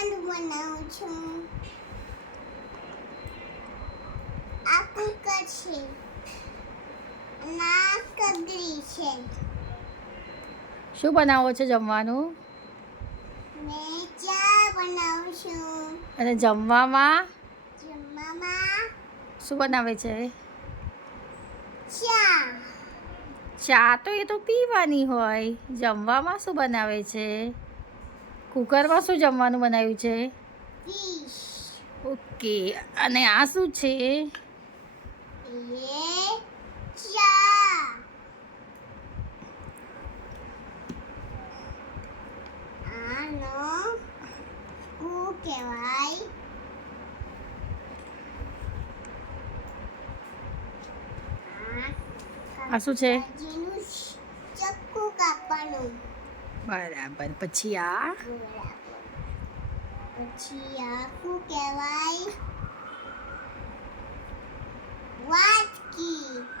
જમવાનું બનાવું છું. આ કુકર છે અને આ કગરી છે. શું બનાવો છો જમવાનું? મેં ચા બનાવું છું. અને જમવામાં જમવામાં શું બનાવે છે? ચા. ચા તો એ તો પીવાની હોય. જમવામાં શું બનાવે છે? કુકરમાં શું જમવાનું બનાવ્યું છે? ફિશ. ઓકે. અને આ શું છે? એ ચા. આનો શું કહેવાય? આ શું છે? ભાજીનું ચક્કુ કાપવાનું. બરાબર. પછી આ બરાબર. પછી આ શું કહેવાય? વાટકી.